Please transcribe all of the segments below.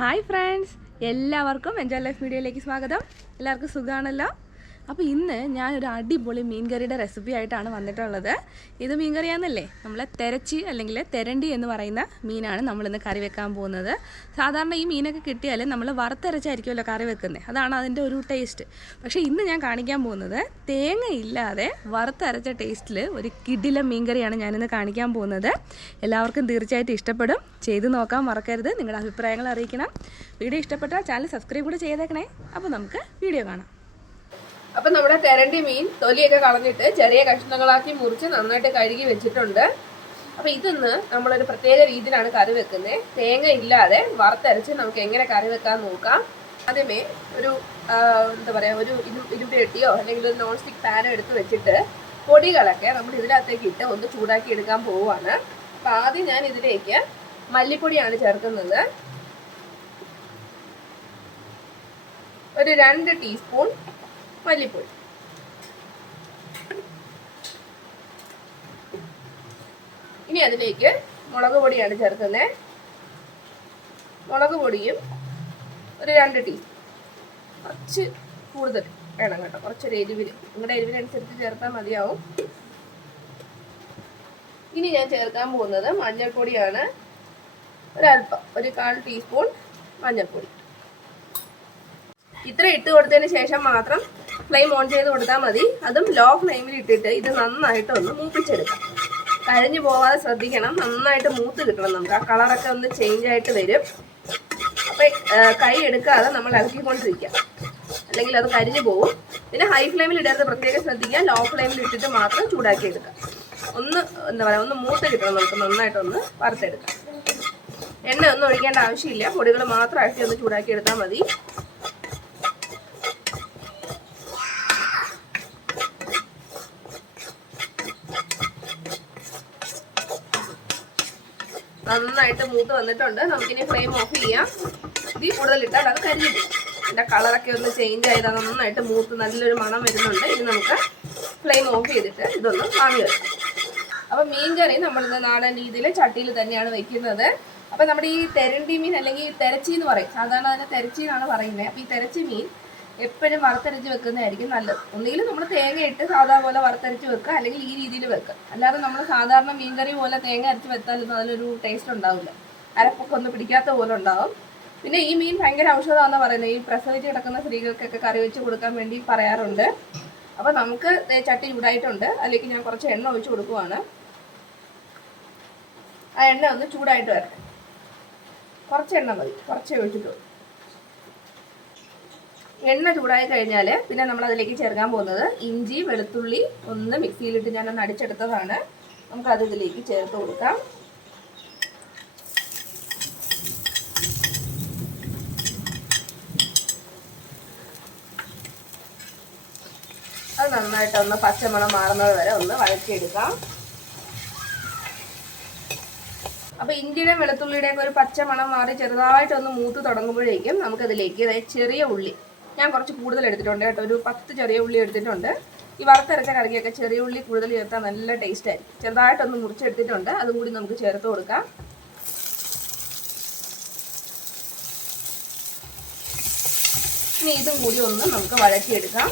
Hi friends, എല്ലാവർക്കും enjoy life മീഡിയയിലേക്ക് സ്വാഗതം. എല്ലാവർക്കും സുഖമാണല്ലോ. അപ്പോൾ ഇന്ന് ഞാനൊരു അടിപൊളി മീൻകറിയുടെ റെസിപ്പി ആയിട്ടാണ് വന്നിട്ടുള്ളത്. ഇത് മീൻകറിയാണെന്നല്ലേ, നമ്മളെ തെരച്ചി അല്ലെങ്കിൽ തെരണ്ടി എന്ന് പറയുന്ന മീനാണ് നമ്മളിന്ന് കറി വെക്കാൻ പോകുന്നത്. സാധാരണ ഈ മീനൊക്കെ കിട്ടിയാൽ നമ്മൾ വറുത്തരച്ചായിരിക്കുമല്ലോ കറി വെക്കുന്നത്, അതാണ് അതിൻ്റെ ഒരു ടേസ്റ്റ്. പക്ഷേ ഇന്ന് ഞാൻ കാണിക്കാൻ പോകുന്നത് തേങ്ങ ഇല്ലാതെ വറുത്തരച്ച ടേസ്റ്റിൽ ഒരു കിടിലം മീൻകറിയാണ് ഞാനിന്ന് കാണിക്കാൻ പോകുന്നത്. എല്ലാവർക്കും തീർച്ചയായിട്ടും ഇഷ്ടപ്പെടും. ചെയ്ത് നോക്കാൻ മറക്കരുത്. നിങ്ങളുടെ അഭിപ്രായങ്ങൾ അറിയിക്കണം. വീഡിയോ ഇഷ്ടപ്പെട്ടാൽ ചാനൽ സബ്സ്ക്രൈബ് കൂടെ ചെയ്തേക്കണേ. അപ്പോൾ നമുക്ക് വീഡിയോ കാണാം. അപ്പം നമ്മുടെ തെരണ്ടി മീൻ തൊലിയൊക്കെ കളഞ്ഞിട്ട് ചെറിയ കഷ്ണങ്ങളാക്കി മുറിച്ച് നന്നായിട്ട് കഴുകി വെച്ചിട്ടുണ്ട്. അപ്പോൾ ഇതൊന്ന് നമ്മളൊരു പ്രത്യേക രീതിയിലാണ് കറി വെക്കുന്നത്. തേങ്ങ ഇല്ലാതെ വറുത്തരച്ച് നമുക്ക് എങ്ങനെ കറി വെക്കാൻ നോക്കാം. ആദ്യമേ ഒരു എന്താ പറയുക, ഒരു ഇരുമ്പ് ചട്ടിയോ അല്ലെങ്കിൽ ഒരു നോൺ സ്റ്റിക്ക് പാനോ എടുത്ത് വെച്ചിട്ട് പൊടികളൊക്കെ നമ്മൾ ഇതിനകത്തേക്ക് ഇട്ട് ഒന്ന് ചൂടാക്കി എടുക്കാൻ പോവുകയാണ്. അപ്പോൾ ആദ്യം ഞാൻ ഇതിലേക്ക് മല്ലിപ്പൊടിയാണ് ചേർക്കുന്നത്. ഒരു 2 ടീസ്പൂൺ മല്ലിപ്പൊടി. ഇനി അതിലേക്ക് മുളക് പൊടിയാണ് ചേർക്കുന്നത്. മുളക് പൊടിയും ഒരു 2 ടീസ്പൂൺ. കുറച്ച് കൂടുതൽ വേണം കേട്ടോ, കുറച്ചൊരു എരിവിന്, നിങ്ങളുടെ എരിവിനനുസരിച്ച് ചേർത്താൽ മതിയാവും. ഇനി ഞാൻ ചേർക്കാൻ പോകുന്നത് മഞ്ഞൾപ്പൊടിയാണ്. ഒരല്പം, ഒരു 1/4 ടീസ്പൂൺ മഞ്ഞൾപ്പൊടി. ഇത്ര ഇട്ട് കൊടുത്തതിന് ശേഷം മാത്രം ഫ്ലെയിം ഓൺ ചെയ്ത് കൊടുത്താൽ മതി. അതും ലോ ഫ്ലെയിമിൽ ഇട്ടിട്ട് ഇത് നന്നായിട്ട് ഒന്ന് മൂപ്പിച്ചെടുക്കാം. കരിഞ്ഞു പോവാതെ ശ്രദ്ധിക്കണം. നന്നായിട്ട് മൂത്ത് കിട്ടണം. നമുക്ക് ആ കളറൊക്കെ ഒന്ന് ചേഞ്ച് ആയിട്ട് വരും. അപ്പം കൈ എടുക്കാതെ നമ്മൾ ഇളക്കിക്കൊണ്ടിരിക്കുക, അല്ലെങ്കിൽ അത് കരിഞ്ഞു പോകും. പിന്നെ ഹൈ ഫ്ലെയിമിൽ ഇടരുത്, പ്രത്യേകം ശ്രദ്ധിക്കുക. ലോ ഫ്ലെയിമിൽ ഇട്ടിട്ട് മാത്രം ചൂടാക്കി എടുക്കുക. ഒന്ന് എന്താ പറയുക, ഒന്ന് മൂത്ത് കിട്ടണം. നമുക്ക് നന്നായിട്ടൊന്ന് വറുത്തെടുക്കാം. എണ്ണ ഒന്നും ഒഴിക്കേണ്ട ആവശ്യമില്ല. പൊടികൾ മാത്രമായിട്ട് ഒന്ന് ചൂടാക്കി എടുത്താൽ മതി. നന്നായിട്ട് മൂത്ത് വന്നിട്ടുണ്ട്. നമുക്കിനി ഫ്ലെയിം ഓഫ് ചെയ്യാം. ഇതിൽ കൂടുതൽ ഇട്ടാൽ അത് കരിഞ്ഞു പോകും. അതിൻ്റെ കളറൊക്കെ ഒന്ന് ചേഞ്ച് ആയതാണ്. നന്നായിട്ട് മൂത്ത് നല്ലൊരു മണം വരുന്നുണ്ട്. ഇനി നമുക്ക് ഫ്ലെയിം ഓഫ് ചെയ്തിട്ട് ഇതൊന്ന് വാങ്ങി വെക്കാം. അപ്പം മീൻ കറി നമ്മളിന്ന് നാടൻ രീതിയിൽ ചട്ടിയിൽ തന്നെയാണ് വെക്കുന്നത്. അപ്പം നമ്മുടെ ഈ തെരണ്ടി മീൻ അല്ലെങ്കിൽ തെരച്ചി എന്ന് പറയും, സാധാരണ അതിനെ തെരച്ചി എന്നാണ് പറയുന്നത്. അപ്പോൾ ഈ തെരച്ചി മീൻ എപ്പോഴും വറുത്തരച്ച് വെക്കുന്നതായിരിക്കും നല്ലത്. ഒന്നുകിൽ നമ്മൾ തേങ്ങ ഇട്ട് സാധാ പോലെ വറുത്തരച്ച് വെക്കുക, അല്ലെങ്കിൽ ഈ രീതിയിൽ വെക്കുക. അല്ലാതെ നമ്മൾ സാധാരണ മീൻകറി പോലെ തേങ്ങ അരച്ച് വെച്ചാലൊന്നും അതിലൊരു ടേസ്റ്റ് ഉണ്ടാവില്ല. അരപ്പൊക്കെ ഒന്ന് പിടിക്കാത്ത പോലെ ഉണ്ടാവും. പിന്നെ ഈ മീൻ ഭയങ്കര ഔഷധമാണെന്ന് പറയുന്നത്. ഈ പ്രസവിച്ച് കിടക്കുന്ന സ്ത്രീകൾക്കൊക്കെ കറി വെച്ച് കൊടുക്കാൻ വേണ്ടി പറയാറുണ്ട്. അപ്പോൾ നമുക്ക് ചട്ടി ചൂടായിട്ടുണ്ട്. അതിലേക്ക് ഞാൻ കുറച്ച് എണ്ണ ഒഴിച്ച് കൊടുക്കുവാണ്. ആ എണ്ണ ഒന്ന് ചൂടായിട്ട് വരട്ടെ. കുറച്ച് എണ്ണ മതി, കുറച്ചേ ഒഴിച്ചിട്ടുള്ളൂ. എണ്ണ ചൂടായി കഴിഞ്ഞാൽ പിന്നെ നമ്മൾ അതിലേക്ക് ചേർക്കാൻ പോകുന്നത് ഇഞ്ചി വെളുത്തുള്ളി ഒന്ന് മിക്സിയിലിട്ട് ഞാനൊന്ന് അടിച്ചെടുത്തതാണ്. നമുക്കത് ഇതിലേക്ക് ചേർത്ത് കൊടുക്കാം. അത് നന്നായിട്ടൊന്ന് പച്ചമണം മാറുന്നത് വരെ ഒന്ന് വഴറ്റിയെടുക്കാം. അപ്പോൾ ഇഞ്ചിയുടെ വെളുത്തുള്ളിയുടെയൊക്കെ ഒരു പച്ചമണം മാറി ചെറുതായിട്ടൊന്ന് മൂത്ത് തുടങ്ങുമ്പോഴേക്കും നമുക്കതിലേക്ക് ചെറിയ ഉള്ളി, ഞാൻ കുറച്ച് കൂടുതൽ എടുത്തിട്ടുണ്ട് കേട്ടോ, ഒരു 10 ചെറിയ ഉള്ളി എടുത്തിട്ടുണ്ട്. ഈ വറുത്തരച്ച കറിക്കൊക്കെ ചെറിയ ഉള്ളി കൂടുതൽ ചേർത്താൽ നല്ല ടേസ്റ്റ് ആയിരിക്കും. ചെറുതായിട്ടൊന്ന് മുറിച്ചെടുത്തിട്ടുണ്ട്, അതും കൂടി നമുക്ക് ചേർത്ത് കൊടുക്കാം. ഇനി ഇതും കൂടി ഒന്ന് നമുക്ക് വഴറ്റിയെടുക്കാം.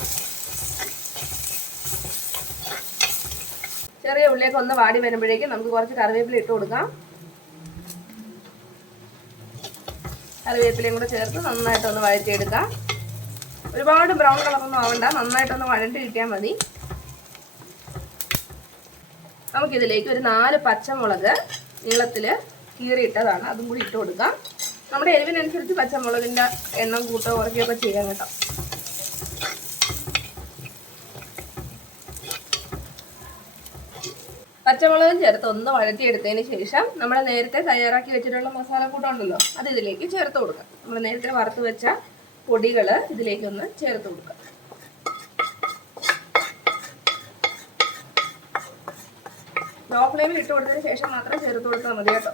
ചെറിയ ഉള്ളിയൊക്കെ ഒന്ന് വാടി വരുമ്പോഴേക്കും നമുക്ക് കുറച്ച് കറിവേപ്പില ഇട്ട് കൊടുക്കാം. കറിവേപ്പിലയും കൂടെ ചേർത്ത് നന്നായിട്ടൊന്ന് വഴറ്റിയെടുക്കാം. ഒരുപാട് ബ്രൗൺ കളറൊന്നും ആവണ്ട, നന്നായിട്ടൊന്ന് വഴണ്ടി കിട്ടിയാൽ മതി. നമുക്കിതിലേക്ക് ഒരു 4 പച്ചമുളക് നീളത്തിൽ കീറിയിട്ടതാണ്, അതും കൂടി ഇട്ട് കൊടുക്കാം. നമ്മുടെ എരിവിനനുസരിച്ച് പച്ചമുളകിൻ്റെ എണ്ണം കൂട്ടോ കുറയ്ക്കുകയൊക്കെ ചെയ്യാം കേട്ടോ. പച്ചമുളകും ചേർത്ത് ഒന്ന് വഴറ്റിയെടുത്തതിന് ശേഷം നമ്മൾ നേരത്തെ തയ്യാറാക്കി വെച്ചിട്ടുള്ള മസാലക്കൂട്ടം ഉണ്ടല്ലോ, അത് ഇതിലേക്ക് ചേർത്ത് കൊടുക്കാം. നമ്മൾ നേരത്തെ വറുത്ത് വെച്ച പൊടികൾ ഇതിലേക്കൊന്ന് ചേർത്ത് കൊടുക്കാം. ലോ ഫ്ലെയിമിൽ ഇട്ട് കൊടുത്തതിന് ശേഷം മാത്രം ചേർത്ത് കൊടുത്താൽ മതി കേട്ടോ.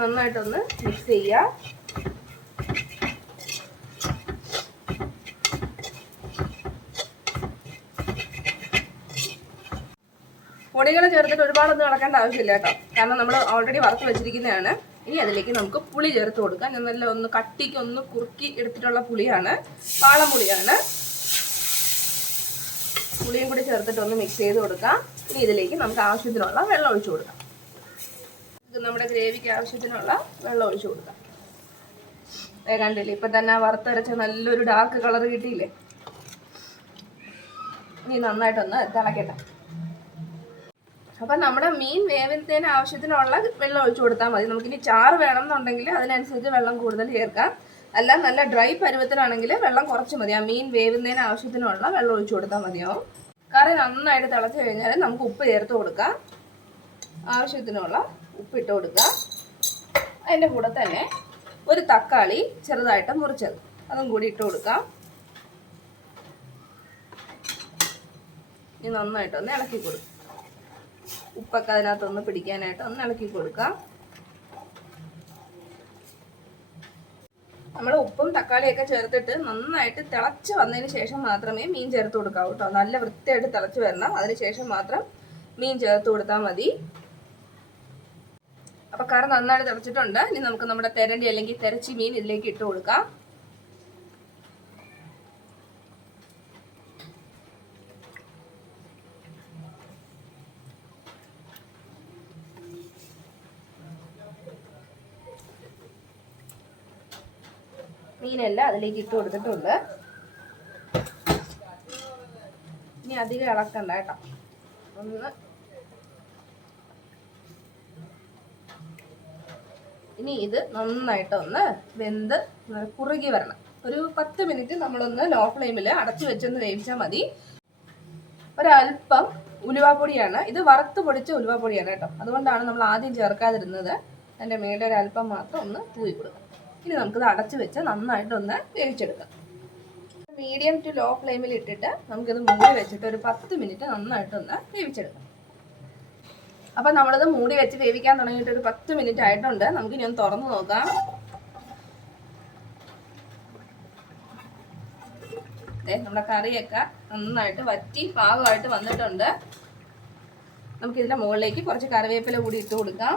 നന്നായിട്ടൊന്ന് മിക്സ് ചെയ്യുക. പൊടികൾ ചേർത്തിട്ട് ഒരുപാടൊന്നും ഇളക്കേണ്ട ആവശ്യമില്ല കേട്ടോ, കാരണം നമ്മൾ ഓൾറെഡി വറുത്ത് വെച്ചിരിക്കുന്നതാണ്. ഇനി അതിലേക്ക് നമുക്ക് പുളി ചേർത്ത് കൊടുക്കാം. ഞാൻ നല്ല ഒന്ന് കട്ടിക്ക് ഒന്ന് കുറുക്കി എടുത്തിട്ടുള്ള പുളിയാണ്, വാളംപുളിയാണ്. പുളിയും കൂടി ചേർത്തിട്ട് ഒന്ന് മിക്സ് ചെയ്ത് കൊടുക്കാം. ഇനി ഇതിലേക്ക് നമുക്ക് ആവശ്യത്തിനുള്ള വെള്ളം ഒഴിച്ചു കൊടുക്കാം. ഇത് നമ്മുടെ ഗ്രേവിക്ക് ആവശ്യത്തിനുള്ള വെള്ളം ഒഴിച്ചു കൊടുക്കാം. കണ്ടില്ലേ, ഇപ്പം തന്നെ വറുത്തരച്ച നല്ലൊരു ഡാർക്ക് കളർ കിട്ടിയില്ലേ. ഇനി നന്നായിട്ടൊന്ന് തിളക്കട്ടെ. അപ്പം നമ്മുടെ മീൻ വേവുന്നതിന് ആവശ്യത്തിനുള്ള വെള്ളം ഒഴിച്ചു കൊടുത്താൽ മതി. നമുക്കിനി ചാറ് വേണം എന്നുണ്ടെങ്കിൽ അതിനനുസരിച്ച് വെള്ളം കൂടുതൽ ചേർക്കാം. അല്ല നല്ല ഡ്രൈ പരുവത്തിലാണെങ്കിൽ വെള്ളം കുറച്ച് മതി. ആ മീൻ വേവുന്നതിന് ആവശ്യത്തിനുള്ള വെള്ളം ഒഴിച്ചു കൊടുത്താൽ മതിയാവും. കറി നന്നായിട്ട് തിളച്ച് കഴിഞ്ഞാൽ നമുക്ക് ഉപ്പ് ചേർത്ത് കൊടുക്കാം. ആവശ്യത്തിനുള്ള ഉപ്പിട്ട് കൊടുക്കാം. അതിൻ്റെ കൂടെ തന്നെ ഒരു തക്കാളി ചെറുതായിട്ട് മുറിച്ചത് അതും കൂടി ഇട്ട് കൊടുക്കാം. ഇനി നന്നായിട്ടൊന്ന് ഇളക്കി കൊടുക്കാം. ഉപ്പൊക്കെ അതിനകത്തൊന്ന് പിടിക്കാനായിട്ട് ഒന്ന് ഇളക്കി കൊടുക്കാം. നമ്മൾ ഉപ്പും തക്കാളിയൊക്കെ ചേർത്തിട്ട് നന്നായിട്ട് തിളച്ച് വന്നതിന് ശേഷം മാത്രമേ മീൻ ചേർത്ത് കൊടുക്കാവൂ കേട്ടോ. നല്ല വൃത്തിയായിട്ട് തിളച്ച് വരണം, അതിന് ശേഷം മാത്രം മീൻ ചേർത്ത് കൊടുത്താൽ മതി. അപ്പോൾ കറി നന്നായിട്ട് തിളച്ചിട്ടുണ്ട്. ഇനി നമുക്ക് നമ്മുടെ തെരണ്ടി അല്ലെങ്കിൽ തെരച്ചി മീൻ ഇതിലേക്ക് ഇട്ട് കൊടുക്കാം. മീനെല്ലാം അതിലേക്ക് ഇട്ട് കൊടുത്തിട്ടുണ്ട്. ഇനി അധികം ഇളക്കണ്ട കേട്ടോ, ഒന്ന്. ഇനി ഇത് നന്നായിട്ടൊന്ന് വെന്ത് കുറുകി വരണം. ഒരു 10 മിനിറ്റ് നമ്മളൊന്ന് ലോ ഫ്ലെയിമിൽ അടച്ചു വെച്ചൊന്ന് വേവിച്ചാൽ മതി. ഒരല്പം ഉലുവാപ്പൊടിയാണ്, ഇത് വറുത്ത് പൊടിച്ച ഉലുവാപ്പൊടിയാണ് കേട്ടോ, അതുകൊണ്ടാണ് നമ്മൾ ആദ്യം ചേർക്കാതിരുന്നത്. അതിൻ്റെ മേലെ ഒരല്പം മാത്രം ഒന്ന് തൂവി കൊടുക്കാം. ഇനി നമുക്കിത് അടച്ചു വെച്ച് നന്നായിട്ടൊന്ന് വേവിച്ചെടുക്കാം. മീഡിയം ടു ലോ ഫ്ലെയിമിൽ ഇട്ടിട്ട് നമുക്കിത് മൂടി വെച്ചിട്ട് ഒരു 10 മിനിറ്റ് നന്നായിട്ടൊന്ന് വേവിച്ചെടുക്കാം. അപ്പം നമ്മളിത് മൂടി വെച്ച് വേവിക്കാൻ തുടങ്ങിയിട്ട് ഒരു 10 മിനിറ്റ് ആയിട്ടുണ്ട്. നമുക്കിനി ഒന്ന് തുറന്ന് നോക്കാം. നമ്മുടെ കറിയൊക്കെ നന്നായിട്ട് വറ്റി പാകമായിട്ട് വന്നിട്ടുണ്ട്. നമുക്കിതിൻ്റെ മുകളിലേക്ക് കുറച്ച് കറിവേപ്പില കൂടി ഇട്ട് കൊടുക്കാം.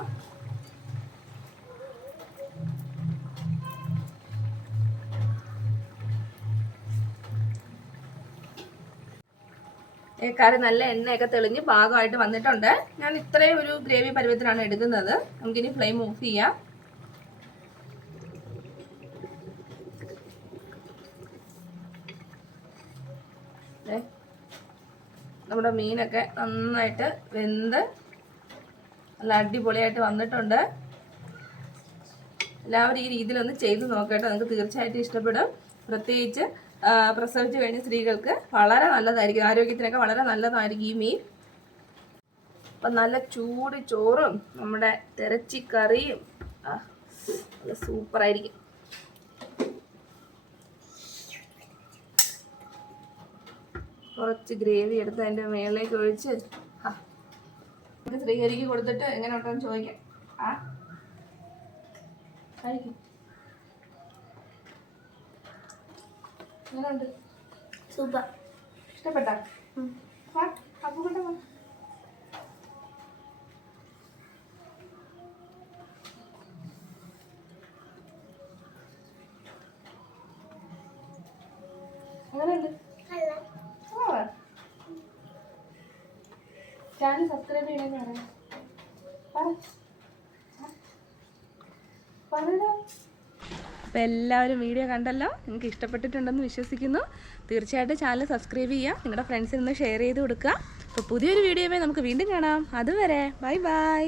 കറി നല്ല എണ്ണയൊക്കെ തെളിഞ്ഞ് പാകമായിട്ട് വന്നിട്ടുണ്ട്. ഞാൻ ഇത്രയും ഒരു ഗ്രേവി പരുവത്തിലാണ് എടുക്കുന്നത്. നമുക്കിനി ഫ്ലെയിം ഓഫ് ചെയ്യാം. നമ്മുടെ മീനൊക്കെ നന്നായിട്ട് വെന്ത് നല്ല അടിപൊളിയായിട്ട് വന്നിട്ടുണ്ട്. എല്ലാവരും ഈ രീതിയിലൊന്ന് ചെയ്ത് നോക്കട്ടെ, നിങ്ങൾക്ക് തീർച്ചയായിട്ടും ഇഷ്ടപ്പെടും. പ്രത്യേകിച്ച് പ്രസവിച്ച് കഴിഞ്ഞ സ്ത്രീകൾക്ക് വളരെ നല്ലതായിരിക്കും, ആരോഗ്യത്തിനൊക്കെ വളരെ നല്ലതായിരിക്കും ഈ മീൻ. അപ്പം നല്ല ചൂട് ചോറും നമ്മുടെ തിരച്ചി കറിയും നല്ല സൂപ്പറായിരിക്കും. കുറച്ച് ഗ്രേവി എടുത്ത് അതിൻ്റെ മേളിലേക്ക് ഒഴിച്ച് സ്ത്രീകരിക്ക് കൊടുത്തിട്ട് എങ്ങനെ ഉണ്ടെന്ന് ചോദിക്കാം. കഴിക്കും. എങ്ങനെയുണ്ട്? സൂപ്പർ. ഇഷ്ടപ്പെട്ടോ? അപ്പൂക്കട്ടെ എങ്ങനെയുണ്ട്? ചാനൽ സബ്സ്ക്രൈബ് ചെയ്യണമെന്ന് പറയാം. അപ്പോൾ എല്ലാവരും വീഡിയോ കണ്ടല്ലോ, നിങ്ങൾക്ക് ഇഷ്ടപ്പെട്ടിട്ടുണ്ടെന്ന് വിശ്വസിക്കുന്നു. തീർച്ചയായിട്ടും ചാനൽ സബ്സ്ക്രൈബ് ചെയ്യുക, നിങ്ങളുടെ ഫ്രണ്ട്സിനൊന്ന് ഷെയർ ചെയ്ത് കൊടുക്കുക. അപ്പോൾ പുതിയൊരു വീഡിയോയുമായി നമുക്ക് വീണ്ടും കാണാം. അതുവരെ ബൈ ബൈ.